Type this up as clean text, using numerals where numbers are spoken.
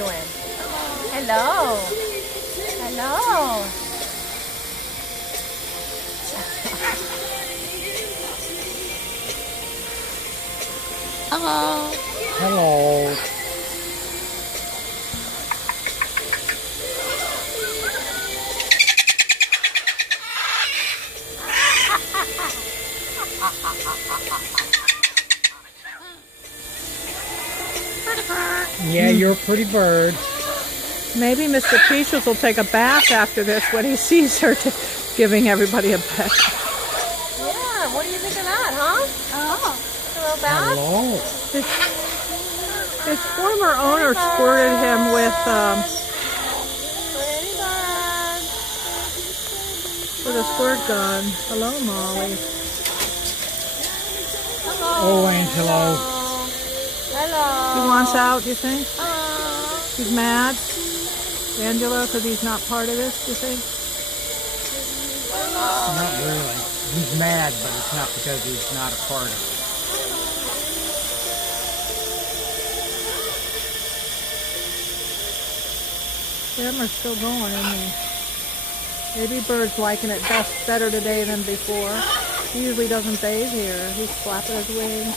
doing? Hello. Hello. Hello. Hello. Yeah, you're a pretty bird. Maybe Mr. Peaches will take a bath after this when he sees her giving everybody a bath. Yeah, what do you think of that, huh? Oh. A little bath? Hello. His former owner squirted him with a squirt gun. Hello, Molly. Hello. Oh, Angelo. Hello. He wants out, you think? Hello. He's mad? Angelo, because he's not part of this, you think? Not really. He's mad, but it's not because he's not a part of it. Them are still going, isn't he? Maybe Bird's liking it better today than before. He usually doesn't bathe here. He's flapping his wings.